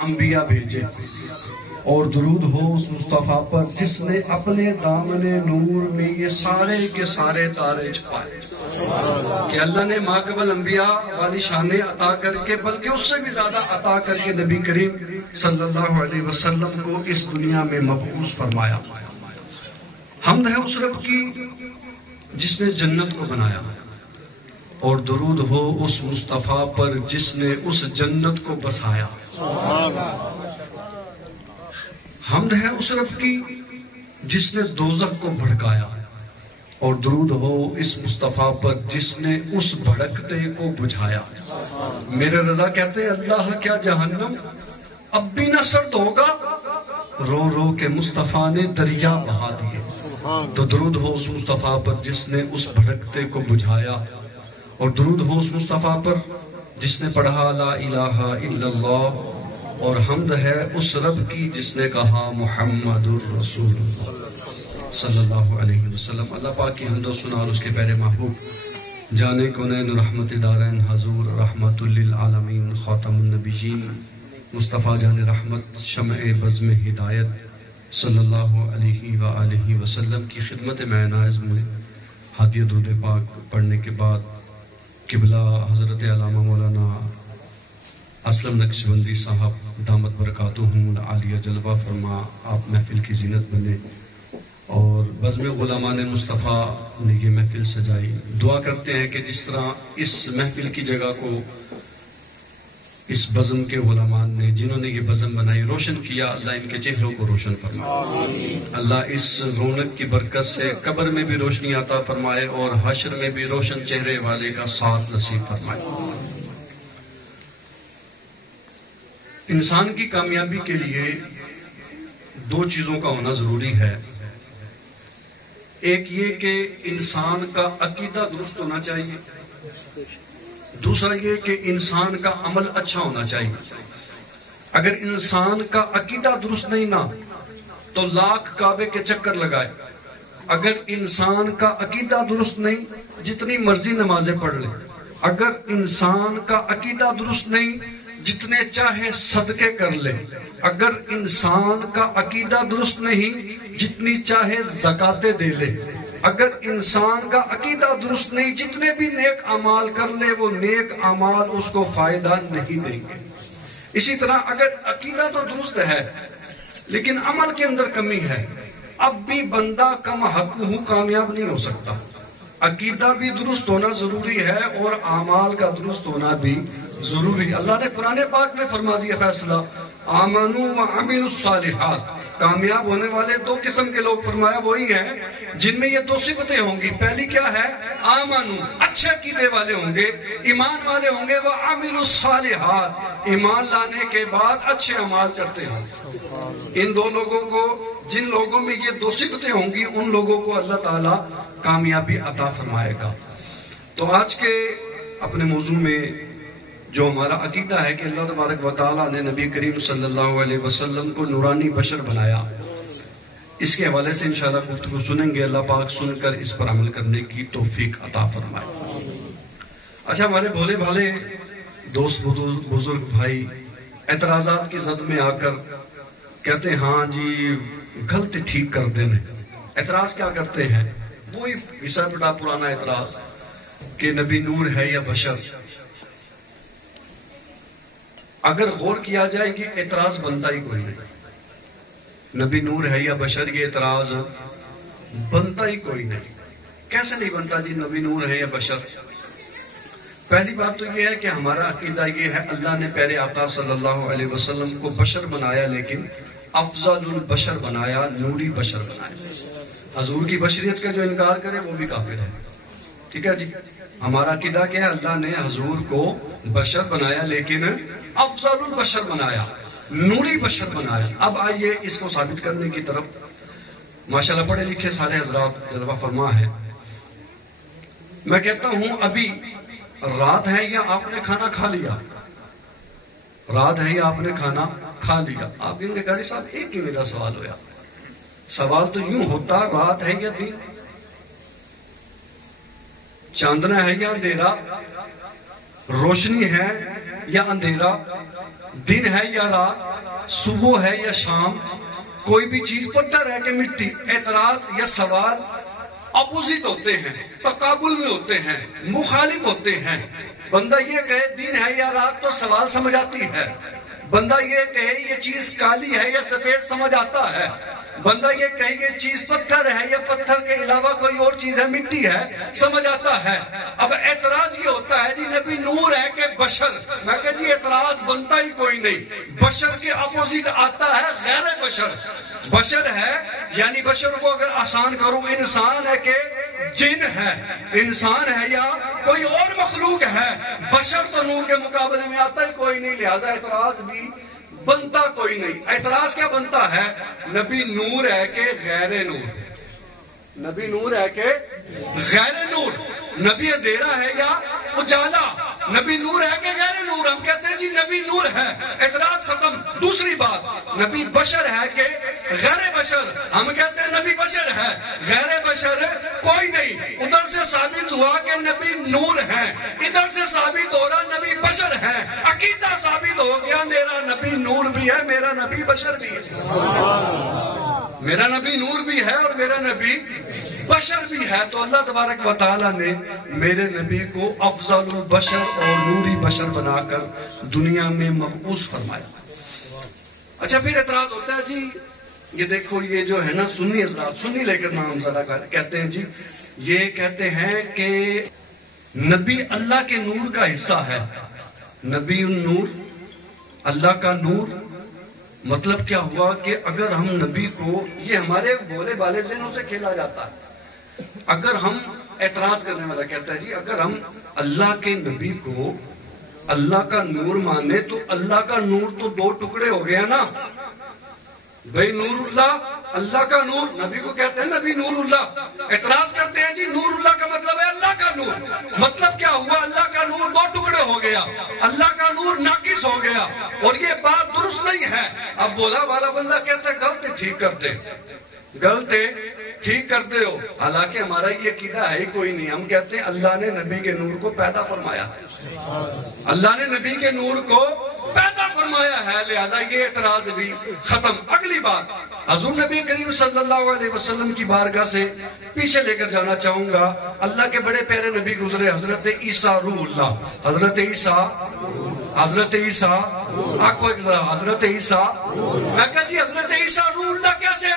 انبیاء بھیجے، اور درود ہو اس مصطفیٰ پر جس نے اپنے دامن نور میں یہ سارے کے سارے تارے چھپائے، کہ اللہ نے ماقبل انبیاء والی شانیں عطا کر کے بلکہ اس سے بھی زیادہ عطا کر کے نبی کریم صلی اللہ علیہ وسلم کو اس دنیا میں مبعوث فرمایا۔ حمد ہے اس رب کی جس نے جنت کو بنایا، اور درود ہو اس مصطفیٰ پر جس نے اس جنت کو بسایا۔ حمد ہے اس رب کی جس نے دوزخ کو بھڑکایا، اور درود ہو اس مصطفیٰ پر جس نے اس بھڑکتے کو بجھایا۔ میرے رضا کہتے ہیں اللہ کیا جہنم اب بھی نہ سرد ہوگا، رو رو کے مصطفیٰ نے دریا بہا دیے۔ تو درود ہو اس مصطفیٰ پر جس نے اس بھڑکتے کو بجھایا، اور درود ہو اس مصطفیٰ پر جس نے پڑھا لا الہ الا اللہ، اور حمد ہے اس رب کی جس نے کہا محمد الرسول اللہ صلی اللہ علیہ وسلم۔ اللہ پاک کی حمد و ثنا اور اس کے پیارے محبوب جانے کونین رحمت دارین حضور رحمت للعالمین خاتم النبیین مصطفیٰ جان رحمت شمع بزم ہدایت صلی اللہ علیہ وآلہ وسلم کی خدمت میں نائز میں ہادیہ درود پاک پڑھنے کے بعد قبلہ حضرت علامہ مولانا اسلم نقشبندی صاحب دامت برکاتہم عالیہ جلوہ فرما آپ محفل کی زینت بنے، اور بزم غلامان مصطفیٰ نے یہ محفل سجائی۔ دعا کرتے ہیں کہ جس طرح اس محفل کی جگہ کو اس بزم کے غلامان نے جنہوں نے یہ بزم بنائی روشن کیا، اللہ ان کے چہروں کو روشن فرمائے، اللہ اس رونق کی برکت سے قبر میں بھی روشنی عطا فرمائے اور حشر میں بھی روشن چہرے والے کا ساتھ نصیب فرمائے۔ انسان کی کامیابی کے لیے دو چیزوں کا ہونا ضروری ہے، ایک یہ کہ انسان کا عقیدہ درست ہونا چاہیے، دوسرا یہ کہ انسان کا عمل اچھا ہونا چاہیے۔ اگر انسان کا عقیدہ درست نہیں نا تو لاکھ کعبے کے چکر لگائے، اگر انسان کا عقیدہ درست نہیں جتنی مرضی نمازیں پڑھ لے، اگر انسان کا عقیدہ درست نہیں جتنے چاہے صدقے کر لے، اگر انسان کا عقیدہ درست نہیں جتنی چاہے زکاتیں دے لے، اگر انسان کا عقیدہ درست نہیں جتنے بھی نیک اعمال کر لے وہ نیک اعمال اس کو فائدہ نہیں دیں گے۔ اسی طرح اگر عقیدہ تو درست ہے لیکن عمل کے اندر کمی ہے، اب بھی بندہ کم حق کامیاب نہیں ہو سکتا۔ عقیدہ بھی درست ہونا ضروری ہے اور اعمال کا درست ہونا بھی ضروری۔ اللہ نے قرآن پاک میں فرما دیا فیصلہ آمنوا وعملوا الصالحات، کامیاب ہونے والے دو قسم کے لوگ فرمایا وہی ہیں جن میں یہ دو صفتیں ہوں گی۔ پہلی کیا ہے؟ آمنوا، اچھے عقیدے والے ہوں گے، ایمان والے ہوں گے، وعملوا الصالحات، ایمان لانے کے بعد اچھے اعمال کرتے ہیں۔ ان دو لوگوں کو، جن لوگوں میں یہ دو صفتیں ہوں گی ان لوگوں کو اللہ تعالیٰ کامیابی عطا فرمائے گا۔ تو آج کے اپنے موضوع میں جو ہمارا عقیدہ ہے کہ اللہ تبارک و تعالیٰ نے نبی کریم صلی اللہ علیہ وسلم کو نورانی بشر بنایا، اس کے حوالے سے انشاءاللہ گفتگو سنیں گے۔ اللہ پاک سن کر اس پر عمل کرنے کی توفیق عطا فرمائے۔ اچھا، ہمارے بھولے بھالے دوست بزرگ بھائی اعتراضات کی زد میں آ کر کہتے ہیں ہاں جی غلطی ٹھیک کر دینے۔ اعتراض کیا کرتے ہیں؟ وہی حصہ بڑا پرانا اعتراض کہ نبی نور ہے یا بشر۔ اگر غور کیا جائے کہ اعتراض بنتا ہی کوئی نہیں، نبی نور ہے یا بشر یہ اعتراض بنتا ہی کوئی نہیں۔ کیسے نہیں بنتا جی نبی نور ہے یا بشر؟ پہلی بات تو یہ ہے کہ ہمارا عقیدہ یہ ہے اللہ نے پیارے آقا صلی اللہ علیہ وسلم کو بشر بنایا لیکن افضل البشر بنایا، نوری بشر بنایا۔ حضور کی بشریت کا جو انکار کرے وہ بھی کافر ہے۔ ٹھیک ہے جی، ہمارا عقیدہ کیا ہے؟ اللہ نے حضور کو بشر بنایا لیکن افضل البشر بنایا، نوری بشر بنایا۔ اب آئیے اس کو ثابت کرنے کی طرف۔ ماشاءاللہ پڑھے لکھے سارے حضرات جلوہ فرما ہے۔ میں کہتا ہوں ابھی رات ہے یا آپ نے کھانا کھا لیا؟ رات ہے یا آپ نے کھانا کھا لیا؟ آپ کہیں گے قاری صاحب ایک ہی میرا سوال ہویا۔ سوال تو یوں ہوتا رات ہے یا دن، چاندنا ہے یا اندھیرا، روشنی ہے یا اندھیرا، دن ہے یا رات، صبح ہے یا شام، کوئی بھی چیز، پتھر ہے کہ مٹی، اعتراض یا سوال اپوزٹ ہوتے ہیں، تقابل میں ہوتے ہیں، مخالف ہوتے ہیں۔ بندہ یہ کہے دن ہے یا رات تو سوال سمجھ آتی ہے، بندہ یہ کہے یہ چیز کالی ہے یا سفید سمجھ آتا ہے، بندہ یہ کہے یہ چیز پتھر ہے یا پتھر کے علاوہ کوئی اور چیز ہے، مٹی ہے، سمجھ آتا ہے۔ اب اعتراض یہ ہوتا ہے جی نبی نور ہے کہ بشر، میں کہا جی اعتراض بنتا ہی کوئی نہیں، بشر کے اپوزٹ آتا ہے غیر بشر۔ بشر ہے یعنی بشر کو اگر آسان کروں، انسان ہے کہ جن ہے، انسان ہے یا کوئی اور مخلوق ہے، بشر تو نور کے مقابلے میں آتا ہی کوئی نہیں، لہذا اعتراض بھی بنتا کوئی نہیں۔ اعتراض کیا بنتا ہے؟ نبی نور ہے کہ غیر نور، نبی نور ہے کہ غیر نور، نبی اندھیرا ہے یا اجالا، نبی نور ہے کہ غیر نور؟ ہم کہتے ہیں جی نبی نور ہے، اعتراض ختم۔ دوسری بات، نبی بشر ہے کہ غیر بشر؟ ہم کہتے ہیں نبی بشر ہے، غیر بشر کوئی نہیں۔ ادھر سے ثابت ہوا کہ نبی نور ہے، ادھر سے ثابت ہو رہا نبی بشر ہے، عقیدہ ثابت ہو گیا میرا نبی نور بھی ہے، میرا نبی بشر بھی ہے، میرا نبی نور بھی ہے اور میرا نبی بشر بھی ہے۔ تو اللہ تبارک و تعالیٰ نے میرے نبی کو افضل البشر اور نوری بشر بنا کر دنیا میں مبعوث فرمایا۔ اچھا پھر اعتراض ہوتا ہے جی یہ دیکھو یہ جو ہے نا سنی حضرات، سنی لے کر نام زدہ کہتے ہیں جی، یہ کہتے ہیں کہ نبی اللہ کے نور کا حصہ ہے، نبی النور، اللہ کا نور۔ مطلب کیا ہوا کہ اگر ہم نبی کو، یہ ہمارے بولے بالے ذہنوں سے کھیلا جاتا ہے، اگر ہم، اعتراض کرنے والا کہتا ہے جی اگر ہم اللہ کے نبی کو اللہ کا نور مانے تو اللہ کا نور تو دو ٹکڑے ہو گیا نا بھئی، نور اللہ، اللہ کا نور، نبی کو کہتے ہیں نبی نور اللہ۔ اعتراض کرتے ہیں جی نور اللہ کا مطلب ہے اللہ کا نور، مطلب کیا ہوا؟ اللہ کا نور دو ٹکڑے ہو گیا، اللہ کا نور ناقص ہو گیا، اور یہ بات درست نہیں ہے۔ اب بولا والا بندہ کہتا ہے غلط ٹھیک کرتے، غلط ٹھیک کرتے ہو، حالانکہ ہمارا یہ عقیدہ ہے ہی کوئی نہیں۔ ہم کہتے ہیں اللہ نے نبی کے نور کو پیدا فرمایا ہے، اللہ نے نبی کے نور کو پیدا فرمایا ہے، لہذا یہ اعتراض بھی ختم۔ اگلی بات، حضور نبی کریم صلی اللہ علیہ وسلم کی بارگاہ سے پیچھے لے کر جانا چاہوں گا۔ اللہ کے بڑے پیارے نبی گزرے، حضرت عیسیٰ روح اللہ، حضرت عیسیٰ، حضرت عیسیٰ، آنکھوں ایک ذرا، حضرت عیسیٰ۔ میں کہا جی حضرت عیسیٰ روح اللہ کیسے؟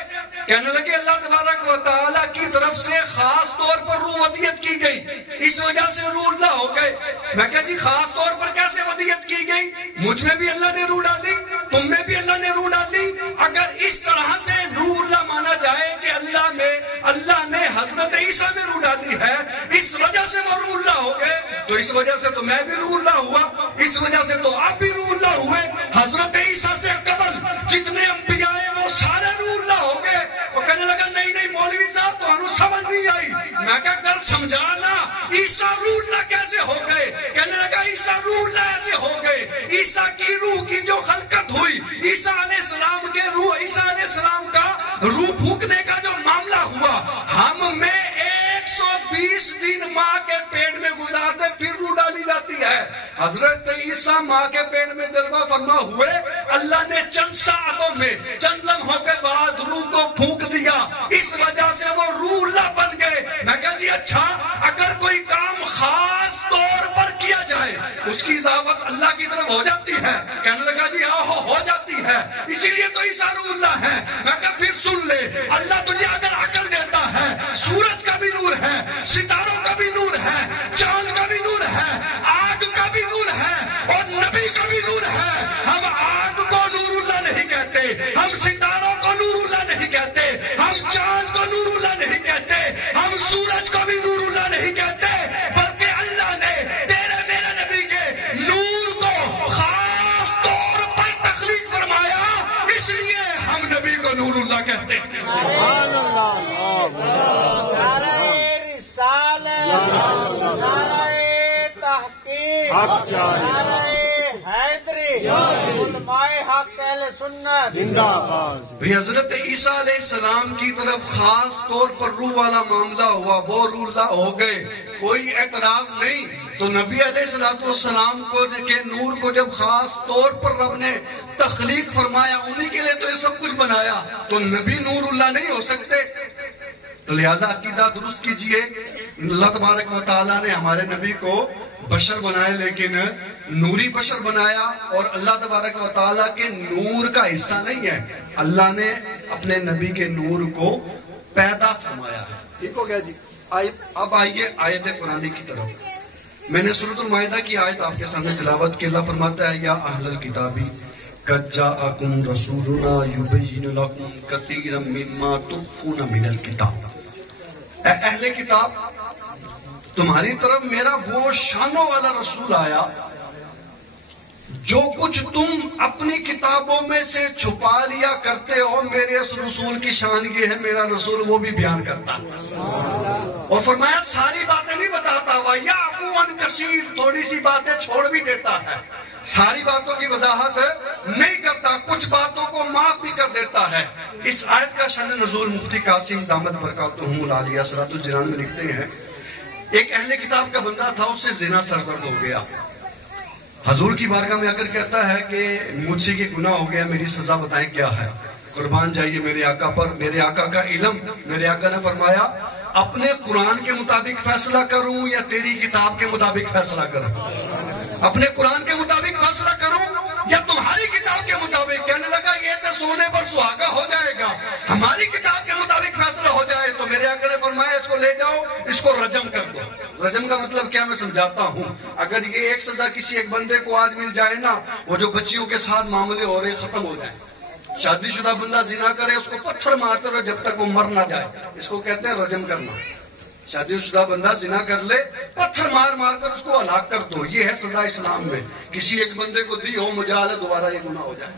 کہنے لگے اللہ تبارک و تعالیٰ کی طرف سے خاص طور پر روح ودیت کی گئی، اس وجہ سے روح اللہ ہو گئے۔ میں کہا جی خاص طور پر کیسے ودیت کی گئی؟ مجھ میں بھی اللہ نے روح ڈالی، تم میں بھی اللہ نے روح ڈالی۔ اگر اس طرح سے روح اللہ مانا جائے کہ اللہ نے حضرت عیسیٰ میں روح ڈالی ہے، اس وجہ سے وہ روح اللہ ہو گئے، تو اس وجہ سے تو میں بھی روح اللہ ہوا، اس وجہ سے تو آپ بھی روح اللہ ہوئے۔ حضرت عیسیٰ سے قبل جتنے انبیاء ہیں وہ سارے روح اللہ ہو گئے۔ وہ کہنے لگا نہیں مولوی صاحب تو ہمیں سمجھ نہیں آئی۔ میں کہا کل سمجھانا عیسیٰ روح اللہ کیسے ہو گئے؟ کہنے لگا عیسیٰ روح اللہ ایسے ہو گئے، عیسیٰ کی روح کی جو خلقت ہوئی، عیسیٰ علیہ السلام کے روح، عیسیٰ علیہ السلام کا روح پھونکنے کا جو معاملہ ہوا، ہم میں 120 دن ماں کے پیٹ میں گزارتے پھر روح ڈالی جاتی ہے۔ حضرت عیسیٰ ماں کے پیٹ میں جلوہ فرما ہوئے، اللہ نے چند ساعتوں میں، چند لمحوں کے بعد روح کو پھونک دیا، اس وجہ سے وہ روح اللہ بن گئے۔ میں کہا جی اچھا اگر کوئی کام خاص طور پر کیا جائے اس کی اضافت اللہ کی طرف ہو جاتی ہے؟ کہنے لگا جی ہو جاتی ہے، اسی لیے تو عیسیٰ روح اللہ ہے۔ میں کہا پھر سن لے، اللہ تجھے اگر عقل دیتا ہے، سورج کا بھی نور ہے، ستاروں کا بھی نور ہے، چاند کا بھی نور ہے، آگ کا بھی نور ہے اور نبی کا بھی نور ہے۔ ہم آگ کو نور اللہ نہیں کہتے، ہم ستاروں کو نور اللہ نہیں کہتے، ہم چاند کو نور اللہ نہیں کہتے، ہم سورج کو بھی نور اللہ نہیں کہتے، بلکہ اللہ نے تیرے میرے نبی کے نور کو خاص طور پر تخلیق فرمایا، اس لیے ہم نبی کو نور اللہ کہتے ہیں۔ حیدری علماء حق اہل سنت زندہ باد۔ حضرت عیسیٰ علیہ السلام کی طرف خاص طور پر روح والا معاملہ ہوا، وہ روح اللہ ہو گئے، کوئی اعتراض نہیں۔ تو نبی علیہ السلام کو کے نور کو جب خاص طور پر رب نے تخلیق فرمایا، انہی کے لیے تو یہ سب کچھ بنایا، تو نبی نور اللہ نہیں ہو سکتے؟ تو لہٰذا عقیدہ درست کیجئے۔ اللہ تبارک و تعالیٰ نے ہمارے نبی کو بشر بنائے، لیکن نوری بشر بنایا، اور اللہ تبارک و تعالیٰ کے نور کا حصہ نہیں ہے، اللہ نے اپنے نبی کے نور کو پیدا فرمایا ہے۔ ٹھیک ہو گیا جی؟ اب آئیے آیت قرآن کی طرف۔ میں نے سورۃ المائدہ کی آیت آپ کے سامنے تلاوت کی۔ اللہ فرماتا ہے یا اہل الکتابی قد جاءکم رسولنا یبین لکم کثیرا مما تخفون من الکتاب۔ اے اہل کتاب، تمہاری طرف میرا وہ شانوں والا رسول آیا جو کچھ تم اپنی کتابوں میں سے چھپا لیا کرتے ہو، میرے اس رسول کی شان یہ ہے، میرا رسول وہ بھی بیان کرتا ہے، اور فرمایا ساری باتیں نہیں بتاتا، وَيَعْفُو عَنْ كَثِيرٍ، تھوڑی سی باتیں چھوڑ بھی دیتا ہے، ساری باتوں کی وضاحت نہیں کرتا، کچھ باتوں کو معاف بھی کر دیتا ہے۔ اس آیت کا شان نزول مفتی قاسم دامت برکاتہم العالیہ صراط الجنان میں لکھتے ہیں، ایک اہل کتاب کا بندہ تھا، اس سے زنا سرزد ہو گیا، حضور کی بارگاہ میں آ کر کہتا ہے کہ مجھ سے یہ گناہ ہو گیا، میری سزا بتائیں کیا ہے؟ قربان جائیے میرے آقا پر، میرے آقا کا علم۔ میرے آقا نے فرمایا اپنے قرآن کے مطابق فیصلہ کروں یا تیری کتاب کے مطابق فیصلہ کروں؟ اپنے قرآن کے مطابق فیصلہ کروں یا تمہاری کتاب کے مطابق؟ کہنے لگا یہ تو سونے پر سہاگا ہو جائے گا، ہماری کتاب کے مطابق فیصلہ ہو جائے۔ تو میرے آقا نے فرمایا اس کو لے جاؤ، اس کو رجم کر دو۔ رجم کا مطلب کیا میں سمجھاتا ہوں، اگر یہ ایک سزا کسی ایک بندے کو آج مل جائے نا، وہ جو بچیوں کے ساتھ معاملے ہو رہے ختم ہو جائیں۔ شادی شدہ بندہ زنا کرے، اس کو پتھر مارتے رہو جب تک وہ مر نہ جائے، اس کو کہتے ہیں رجم کرنا۔ شادی شدہ بندہ زنا کر لے، پتھر مار مار کر اس کو ہلاک کر دو، یہ ہے سزا اسلام میں۔ کسی ایک بندے کو دی ہو، مجال ہے دوبارہ یہ گناہ ہو جائے،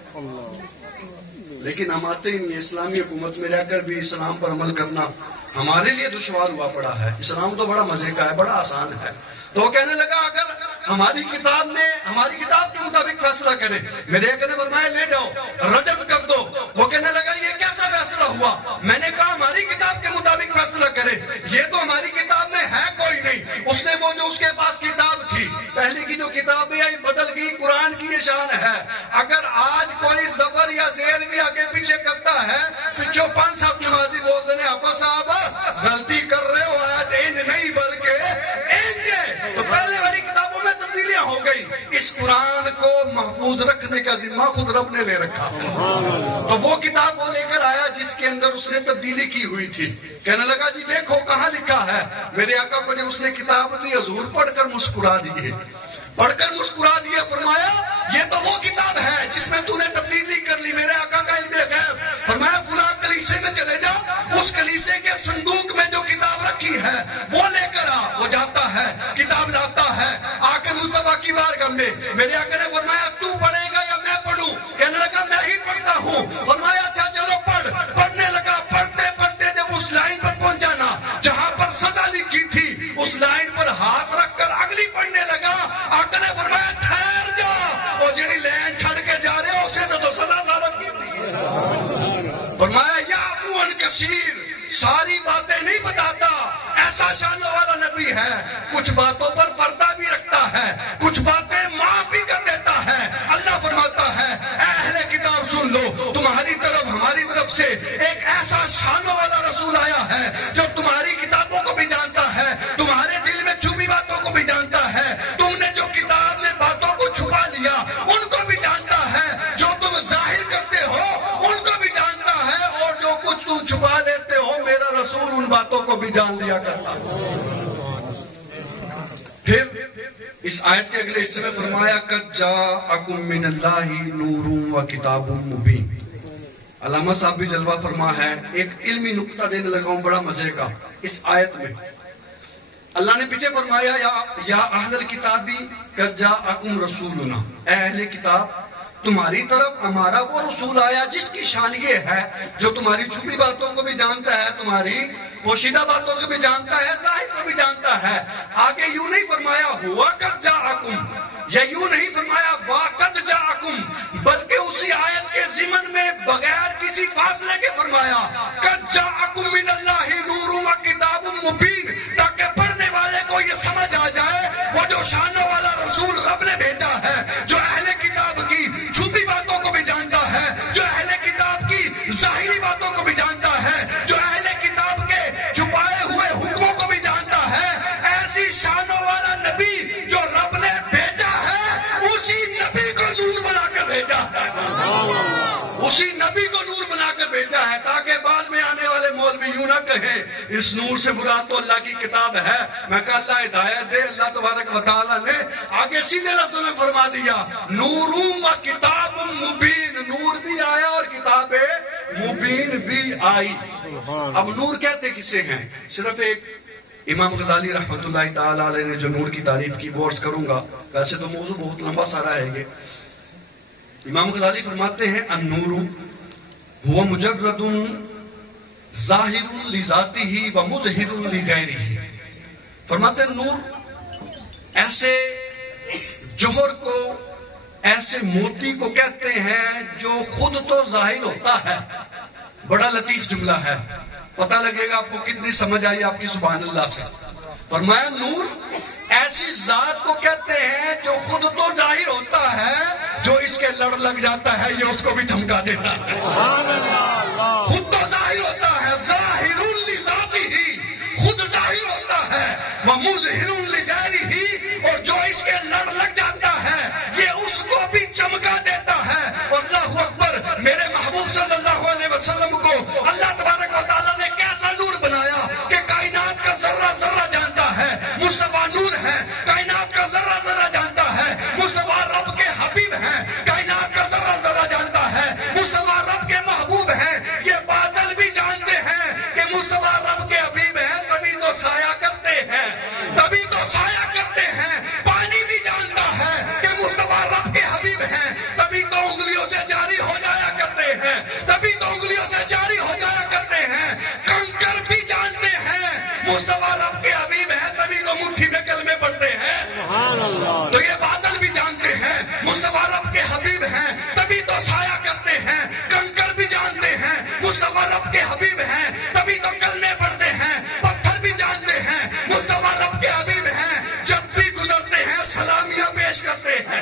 لیکن ہم آتے ہی نہیں۔ اسلامی حکومت میں رہ کر بھی اسلام پر عمل کرنا ہمارے لیے دشوار ہوا پڑا ہے۔ اسلام تو بڑا مزے کا ہے، بڑا آسان ہے۔ تو وہ کہنے لگا اگر ہماری کتاب کے مطابق فیصلہ کرے، میرے آقا نے فرمایا لے جاؤ، رجم کر دو۔ وہ کہنے لگا یہ کیسا فیصلہ ہوا؟ میں نے کہا ہماری کتاب کے مطابق فیصلہ کرے، یہ تو ہماری کتاب میں ہے کوئی نہیں۔ اس نے وہ جو اس کے پاس کتاب تھی، پہلے کی جو کتاب آئی بدل گئی، قرآن کی یہ شان ہے، اگر آج کوئی زبر یا زیر بھی آگے پیچھے کرتا ہے، پیچھے 5 ساتھ نمازی بول دینے آپا صاحب غلطی کر رہے ہو، آج انج نہیں بلکہ انج ہے۔ تو پہلے والی کتابوں میں تبدیلیاں ہو گئی، اس قرآن کو محفوظ رکھنے کا ذمہ خود رب نے لے رکھا۔ تو وہ کتاب وہ لے کر آیا جس کے اندر اس نے تبدیلی کی ہوئی تھی۔ کہنے لگا جی دیکھو کہاں لکھا ہے۔ میرے آقا کو جب اس نے کتاب دی، حضور پڑھ کر مسکرا دیے، فرمایا یہ تو وہ کتاب ہے جس میں تو نے تبدیلی کر لی۔ میرے آقا کا علم غیب، فرمایا فلاں کلیسے میں چلے جا، اس کلیسے کے صندوق میں جو کتاب رکھی ہے وہ لے کر آ۔ وہ جاتا ہے، کتاب لاتا ہے، آ کے مصطفیٰ کی بارگاہ میں میرے آقا نے فرمایا تو پڑھے گا یا میں پڑھوں؟ کہنے لگا میں ہی پڑھتا ہوں۔ فرمایا اچھا چلو پڑھ۔ پڑھنے لگا، پڑھتے پڑھتے جب اس لائن پر پہنچا نا جہاں پر سزا لکھی تھی، اس لائن پر ہاتھ رکھ کر اگلی پڑھنے لگا۔ آقا نے فرمایا ٹھہر جا، وہ جڑی لائن چھڑ کے جا رہے ہو اسے تو سزا ثابت کی تھی۔ فرمایا یعفو عن کثیر، ساری باتیں نہیں بتاتا، ایسا شانوں والا نبی ہے، کچھ باتوں پر پردہ بھی رکھتا ہے، کچھ باتیں معاف بھی کر دیتا ہے۔ اللہ فرماتا ہے اے اہل کتاب سن لو، تمہاری طرف ہماری طرف سے ایک ایسا شانوں والا رسول آیا ہے جو تمہاری کتابوں کو بھی جانتا ہے، تمہارے دل میں چھپی باتوں کو بھی جانتا ہے، تم نے جو کتاب میں باتوں کو چھپا لیا ان کو بھی جانتا ہے، جو تم ظاہر کرتے ہو ان کو بھی جانتا ہے، اور جو کچھ تم چھپا لیتے ہو میرا رسول ان باتوں کو بھی جان لیا کرتا۔ پھر اس آیت کے اگلے حصے میں فرمایا قد جاءکم من اللہ نور و کتاب مبین۔ علامہ صاحب بھی جلوہ فرما ہے، ایک علمی نقطہ دینے لگا ہوں بڑا مزے کا اس آیت میں۔ اللہ نے پیچھے فرمایا یا اہل الکتابی قد جاءکم رسولنا، اے اہل کتاب تمہاری طرف ہمارا وہ رسول آیا جس کی شان یہ ہے جو تمہاری چھپی باتوں کو بھی جانتا ہے، تمہاری پوشیدہ باتوں کو بھی جانتا ہے، ظاہر کو بھی جانتا ہے۔ آگے یوں نہیں فرمایا ہوا قد جاءکم، یا یوں نہیں فرمایا وَقَدْ جَاءَكُمْ، بلکہ اسی آیت کے ضمن میں بغیر کسی فاصلے کے فرمایا قَدْ جَاءَكُمْ مِنَ اللَّهِ نُورٌ وَكِتَابٌ مُبِينٌ، تاکہ پڑھنے والے کو یہ سمجھ آ جائے وہ جو شانوں والا رسول رب نے بھیجا ہے، جو اہل کتاب کی چھپی باتوں کو بھی جانتا ہے، جو اہل کتاب کی ظاہری باتوں کو بھی جانتا ہے، جو اہل کتاب کے چھپائے ہوئے حکموں کو بھی جانتا ہے، ایسی شانوں والا نبی جو رب نے بھیجا ہے، اسی نبی کو نور بنا کر بھیجا ہے، اسی نبی کو نور بنا کر بھیجا ہے، تاکہ بعد میں آنے والے مولوی یوں نہ کہیں اس نور سے مراد تو اللہ کی کتاب ہے۔ میں کہا اللہ ہدایت دے، اللہ تبارک و تعالیٰ نے آگے سیدھے لفظوں میں فرما دیا نور و کتاب مبین، نور بھی آیا اور کتاب مبین بھی آئی۔ اب نور کہتے کسے ہیں؟ صرف ایک امام غزالی رحمۃ اللہ تعالیٰ علیہ نے جو نور کی تعریف کی وہ عرض کروں گا، ویسے تو موضوع بہت لمبا سارا ہے یہ۔ امام غزالی فرماتے ہیں النور هو مجرد ظاہر لذاتہ و مظہر لغیرہ، فرماتے ہیں نور ایسے جوہر کو، ایسے موتی کو کہتے ہیں جو خود تو ظاہر ہوتا ہے۔ بڑا لطیف جملہ ہے، پتہ لگے گا آپ کو کتنی سمجھ آئی آپ کی سبحان اللہ سے۔ فرمایا نور ایسی ذات کو کہتے ہیں جو خود تو ظاہر ہوتا ہے، جو اس کے لڑ لگ جاتا ہے یہ اس کو بھی چمکا دیتا ہے۔ خود تو ظاہر ہوتا ہے، ظاہر لذاتہ، خود ظاہر ہوتا ہے، ومظہر لغیرہ، اور جو اس کے لڑ لگ جاتا ہے یہ اس کو بھی چمکا دیتا ہے۔ اور اللہ اکبر، میرے محبوب صلی اللہ علیہ وسلم کو اللہ تبارک و تعالیٰ نے کیسا نور بنایا کہ کائنات کا ذرہ ذرہ جانتا ہے، مصطفیٰ نور ہے، کائنات کا ذرہ ذرہ جانتا ہے، مصطفیٰ رب کے حبیب ہیں، کائنات کا ذرہ ذرہ جانتا ہے، مصطفیٰ رب کے محبوب ہیں۔ یہ بادل بھی جانتے ہیں کہ مصطفیٰ رب کے حبیب ہیں، تبھی تو سایہ کرتے ہیں، تبھی تو سایہ کرتے ہیں۔ پانی بھی جانتا ہے کہ مصطفیٰ رب کے حبیب ہیں، تبھی تو انگلیوں سے جاری ہو جایا کرتے ہیں، تبھی تو انگلیوں سے جاری ہو جایا کرتے ہیں۔ کنکر بھی جانتے ہیں مصطفیٰ رب کے حبیب ہیں، تبھی تو مٹھی میں کلمے پڑھتے ہیں۔ تو یہ بادل بھی جانتے ہیں مصطفیٰ رب کے حبیب ہیں، تبھی تو سایہ کرتے ہیں۔ کنکر بھی جانتے ہیں مصطفیٰ رب کے حبیب ہیں، تبھی تو کلمے پڑھتے ہیں۔ پتھر بھی جانتے ہیں مصطفیٰ رب کے حبیب ہیں، جب بھی گزرتے ہیں سلامیاں پیش کرتے ہیں،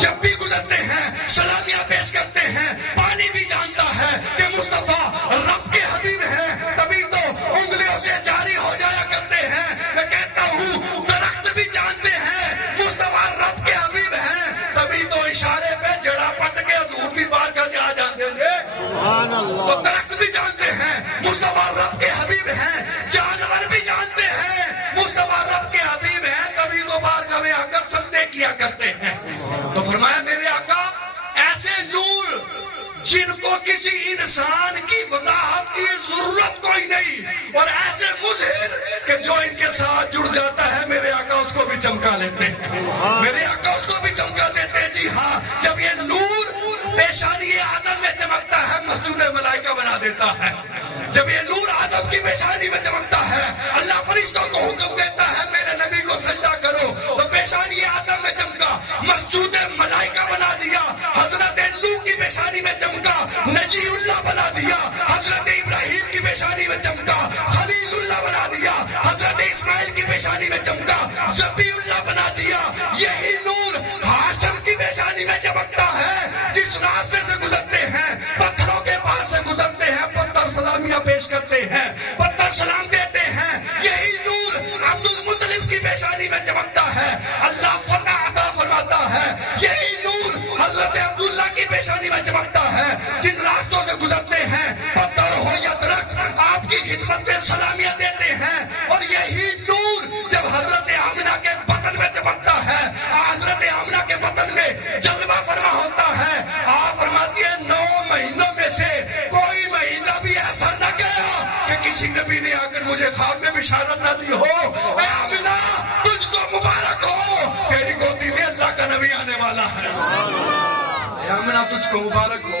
جب بھی گزرتے ہیں سلامیاں پیش کرتے ہیں۔ پانی بھی جانتا ہے کہ مصطفیٰ رب کے حبیب ہیں، تبھی تو انگلیوں سے جاری ہو جایا کرتے ہیں۔ میں کہتا ہوں درخت بھی جانتے ہیں مصطفیٰ رب کے حبیب ہیں، تبھی تو اشارے پہ جڑا پٹ کے حضور بھی بار کر کے آ جاتے ہیں۔ تو درخت بھی جانتے ہیں مصطفیٰ رب کے حبیب ہیں، جانور بھی جانتے ہیں مصطفیٰ رب کے حبیب ہیں، تبھی تو بارگاہ میں آ کر سجدے کیا کرتے ہیں۔ تو فرمایا میرے آقا ایسے نور جن کو کسی انسان کی وضاحت کی ضرورت کوئی نہیں، اور ایسے مظہر کہ جو ان کے ساتھ جڑ جاتا ہے میرے آقا اس کو بھی چمکا لیتے ہیں، میرے آقا اس کو بھی چمکا دیتے ہیں۔ جی ہاں، جب یہ نور پیشانی آدم میں چمکتا ہے مسجود ملائکہ بنا دیتا ہے، جب یہ نور آدم کی پیشانی میں چمکتا ہے اللہ فرشتوں کو حکم دیتا ہے میرے نبی کو سجدہ کرو، تو پیشانی آدم میں چمکا مسجود ملائکہ بنا دیا، حضرت نوح کی پیشانی میں چمکا نجی اللہ بنا دیا، حضرت ابراہیم کی پیشانی میں چمکا خلیل اللہ بنا دیا، حضرت اسماعیل کی پیشانی میں چمکا ذبی اللہ بنا دیا۔ یہی نور ہاشم کی پیشانی میں چمکتا ہے، جس راستے سے گزرتے ہیں پتھروں کے پاس سے گزرتے ہیں، پتھر سلامیاں پیش کرتے ہیں، پتھر سلام دیتے ہیں۔ یہی نور عبد المطلب کی پیشانی میں چمکتا ہے، اللہ فتح عطا فرماتا ہے۔ یہی نور حضرت عبداللہ کی پیشانی میں چمکتا ہے، جن راستوں سے گزرتے ہیں پتھر ہو یا درخت آپ کی خدمت میں سلامیاں دیتے ہیں۔ اور یہی نور جب حضرت آمنہ کے بطن میں چمکتا ہے، حضرت آمنہ کے بطن میں جلوہ فرما ہوتا ہے، آپ فرماتی ہے 9 مہینوں میں سے کوئی مہینہ بھی ایسا نہ گیا کہ کسی نبی نے آ کر مجھے خواب میں بشارت نہ دی ہو اے آمنہ تجھ کو مبارک ہو، تیری گودی میں اللہ کا نبی آنے والا ہے۔ اے آمنہ تجھ کو مبارک ہو۔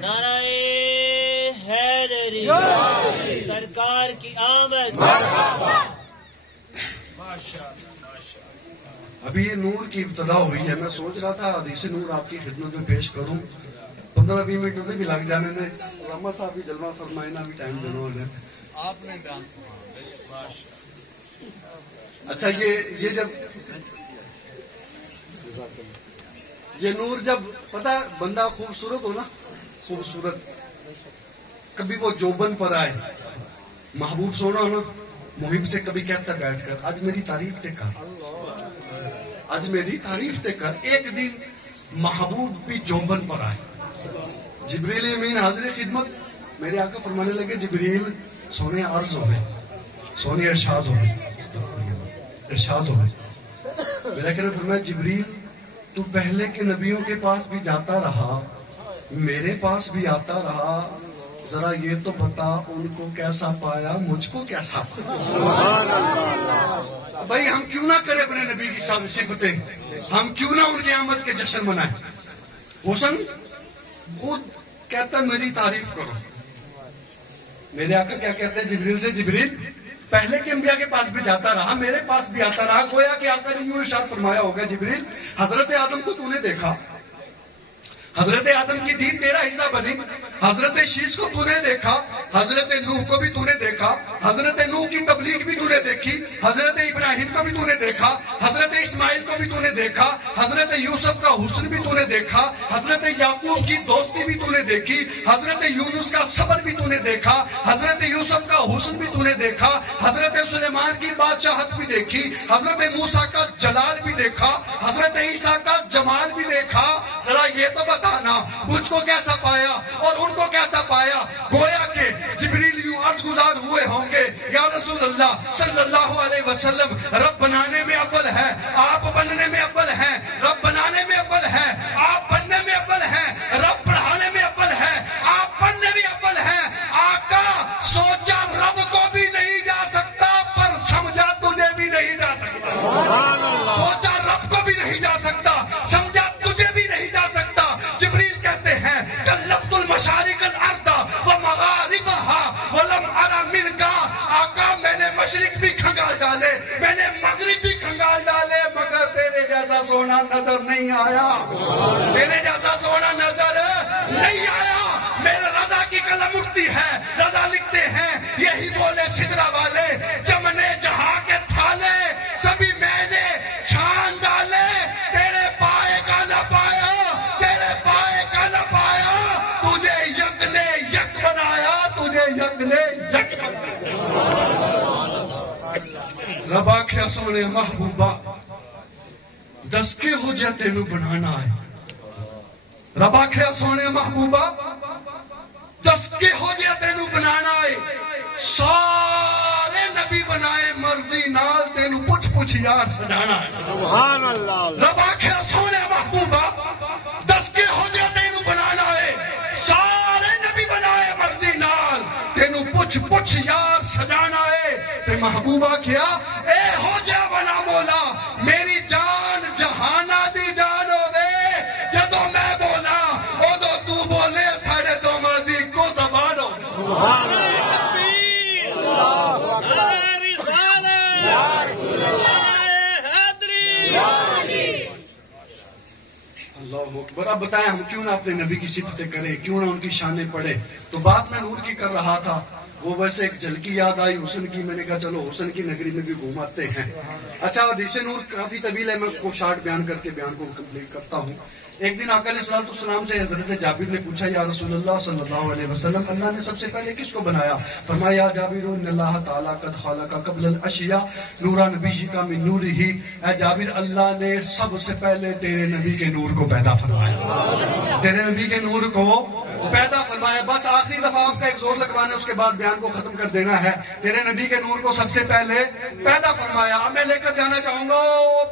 نعرہ حیدری سرکار کی آمد. ابھی یہ نور کی ابتدا ہوئی ہے. میں سوچ رہا تھا حدیث نور آپ کی خدمت میں پیش کروں. 15-20 منٹ ہوتے بھی لگ جانے نے. علامہ صاحب بھی جلوہ فرمائے نا بھی ٹائم دینا ہونے. اچھا یہ جب یہ نور جب پتہ بندہ خوبصورت ہو نا, خوبصورت, کبھی وہ جوبن پر آئے, محبوب سونا ہو نا, محب سے کبھی کہتا بیٹھ کر آج میری تعریف تے کر, آج میری تعریف تے کر. ایک دن محبوب بھی جوبن پر آئے. جبریل امین حاضر خدمت. میرے آقا فرمانے لگے جبریل سونے عرض ہوئے, سونے ارشاد ہوئے, ارشاد ہوئے. میرا کہنا فرمایا جبریل تو پہلے کے نبیوں کے پاس بھی جاتا رہا, میرے پاس بھی آتا رہا, ذرا یہ تو بتا ان کو کیسا پایا, مجھ کو کیسا پایا. بھائی ہم کیوں نہ کریں اپنے نبی کی صفتیں, ہم کیوں نہ ان کی آمد کے جشن منائیں. حسن خود کہتا ہے میری تعریف کرو. میرے آقا کیا کہتے ہیں جبریل سے, جبریل پہلے کے انبیاء کے پاس بھی جاتا رہا, میرے پاس بھی آتا رہا. گویا کہ آقا نے یوں ارشاد فرمایا ہوگا جبریل حضرت آدم کو تو نے دیکھا, حضرت آدم کی دید تیرا حصہ بنی, حضرت شیش کو تو نے دیکھا, حضرت نوح کو بھی تو نے دیکھا, حضرت نوح کی تبلیغ بھی تو نے دیکھی, حضرت ابراہیم کو بھی تو نے دیکھا, حضرت اسماعیل کو بھی تو نے دیکھا, حضرت یوسف کا حسن بھی تو نے دیکھا, حضرت یعقوب کی دوستی بھی تو نے دیکھی, حضرت یونس کا صبر بھی تو نے دیکھا, حضرت یوسف کا حسن بھی تو نے دیکھا, حضرت سلیمان کی بادشاہت بھی دیکھی, حضرت موسیٰ کا جلال بھی دیکھا, حضرت عیسیٰ کا جمال بھی دیکھا. ذرا یہ تو بتانا مجھ کو کیسا پایا اور ان کو کیسا پایا. گویا کہ جبریل یوں عرض گزار ہوئے ہوں گے یا رسول اللہ صلی اللہ علیہ وسلم رب بنانے میں اول ہے, آپ بننے میں اول ہیں, رب بنانے میں اول ہے, آپ بننے میں اول ہیں, رب پڑھانے میں اول ہے, آپ پڑھنے میں اول ہیں. آقا سوچا رب کو بھی نہیں جا سکتا پر سمجھا تجھے بھی نہیں جا سکتا. سوچا رب کو بھی نہیں جا سکتا, سمجھا تجھے بھی نہیں جا سکتا. جبریل کہتے ہیں کلبت المشارق الارض ومغاربها ولم ارى منك. آقا میں نے مشرق بھی کھنگال ڈالے, میں نے مغرب بھی کھنگال ڈالے, مگر تیرے جیسا سونا نظر نہیں آیا, تیرے جیسا سونا نظر نہیں آیا. میرے رضا کی قلم اٹھتی ہے, رضا لکھتے ہیں یہی بولے سدرا والے, جمنے جہاں کے تھالے سبھی میں نے چھان ڈالے, تیرے پائے کا نہ پایا, تیرے پائے کا نہ پایا, تجھے یک نے یک بنایا, تجھے یک نے یک بنایا. رب آکھیا سونے محبوبہ دس کے ہو جا تینو بنانا ہے. رب آکھیا سونے محبوبہ دس کے ہو جا تینو بنانا ہے. سارے نبی بنائے مرضی نال, تینو پچھ پچھ یار سجانا ہے. سبحان اللہ. رب آکھیا سونے محبوبہ دس کے ہو جا تینو بنانا ہے. سارے نبی بنائے مرضی نال, تینو پچھ پچھ یار سجانا ہے. تے محبوبہ کیا اے ہو جا بنا مولا, میری جان جہانا دی جان ہوے, جدو میں بولا ادو تو بولے, ساڑھے دو مردی کو زبان ہو. سبحان اللہ. اللہ اکبر. اب بتائیں ہم کیوں نہ اپنے نبی کی صفتیں کریں, کیوں نہ ان کی شانیں پڑھیں. تو بات میں نور کی کر رہا تھا, وہ ویسے ایک جھلکی یاد آئی حسن کی. میں نے کہا چلو حسن کی نگری میں بھی گھوماتے ہیں. اچھا حدیث نور کافی طویل ہے, میں اس کو شارٹ بیان کر کے بیان کو کمپلیٹ کرتا ہوں. ایک دن آقا علیہ السلام سے حضرت جابر نے پوچھا یا رسول اللہ صلی اللہ علیہ وسلم اللہ نے سب سے پہلے کس کو بنایا؟ فرمایا جابر ان اللہ تعالیٰ قد خلق قبل الاشیاء نورا نبی کا من نور ہی. اے جابر اللہ نے سب سے پہلے تیرے نبی کے نور کو پیدا فرمایا, تیرے نبی کے نور کو پیدا فرمایا. بس آخری دفعہ آپ کا ایک زور لگوانا, اس کے بعد بیان کو ختم کر دینا ہے. تیرے نبی کے نور کو سب سے پہلے پیدا فرمایا. اب میں لے کر جانا چاہوں گا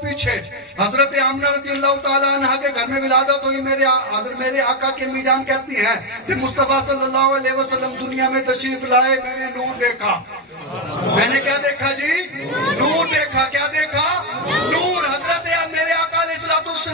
پیچھے حضرت آمنہ رضی اللہ تعالیٰ عنہ کے گھر میں ولادت ہوئی. میرے آقا کی امی جان کہتی ہیں کہ مصطفیٰ صلی اللہ علیہ وسلم دنیا میں تشریف لائے, میں نے نور دیکھا. میں نے کیا دیکھا جی؟ نور دیکھا. کیا دیکھا؟ نور. حضرت میرے آقا علیہ السلام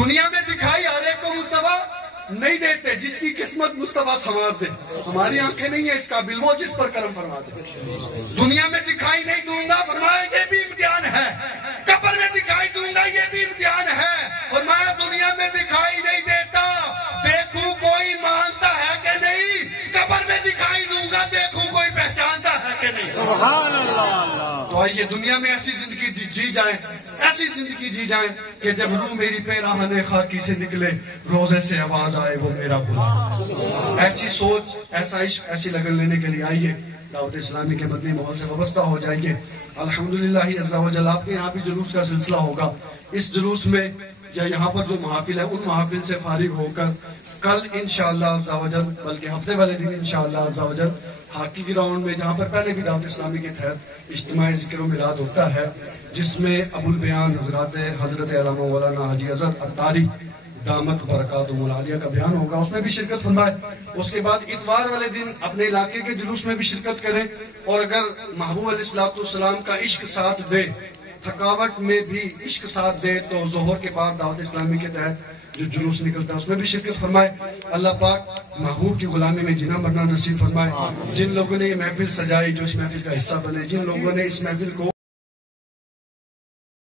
دنیا میں دکھائی ہر ایک کو مصطفیٰ نہیں دیتے، جس کی قسمت مصطفیٰ سنوار دے. ہماری آنکھیں نہیں ہیں اس قابل، وہ جس پر کرم فرماتے. دنیا میں دکھائی نہیں دوں گا، فرمایا یہ بھی امتحان ہے. قبر میں دکھائی دوں گا، یہ بھی امتحان ہے. فرمایا دنیا میں دکھائی نہیں دیتا، دیکھوں کوئی مانتا ہے کہ نہیں. قبر میں دکھائی دوں گا، دیکھوں کوئی پہچانتا ہے کہ نہیں. سبحان اللہ. تو آئیے دنیا میں ایسی زندگی جی جائیں، ایسی زندگی جی جائیں کہ جب روح میری پیراہن خاکی سے نکلے، روزے سے آواز آئے وہ میرا غلام. ایسی سوچ، ایسا عشق، ایسی لگن لینے کے لیے آئیے دعوت اسلامی کے مدنی ماحول سے وابستہ ہو جائیے. الحمدللہ عز و جل آپ کے یہاں بھی جلوس کا سلسلہ ہوگا. اس جلوس میں یا یہاں پر جو محافل ہے ان محافل سے فارغ ہو کر کل انشاءاللہ عز و جل، بلکہ ہفتے والے دن انشاءاللہ عز و جل ہاکی گراؤنڈ میں، جہاں پر پہلے بھی دعوت اسلامی کے تحت اجتماعی ذکر و میلاد ہوتا ہے، جس میں ابو البیان حضرت علامہ مولانا حاجی اظہر عطاری دامت برکاتہم العالیہ کا بیان ہوگا، اس میں بھی شرکت فرمائے. اس کے بعد اتوار والے دن اپنے علاقے کے جلوس میں بھی شرکت کریں، اور اگر محبوب علیہ السلام کا عشق ساتھ دے، تھکاوٹ میں بھی عشق ساتھ دے، تو ظہر کے بعد دعوت اسلامی کے تحت جو جلوس نکلتا ہے اس میں بھی شرکت فرمائے. اللہ پاک محبوب کی غلامی میں جینا مرنا نصیب فرمائے. جن لوگوں نے یہ محفل سجائی، جو اس محفل کا حصہ بنے، جن لوگوں نے اس محفل کو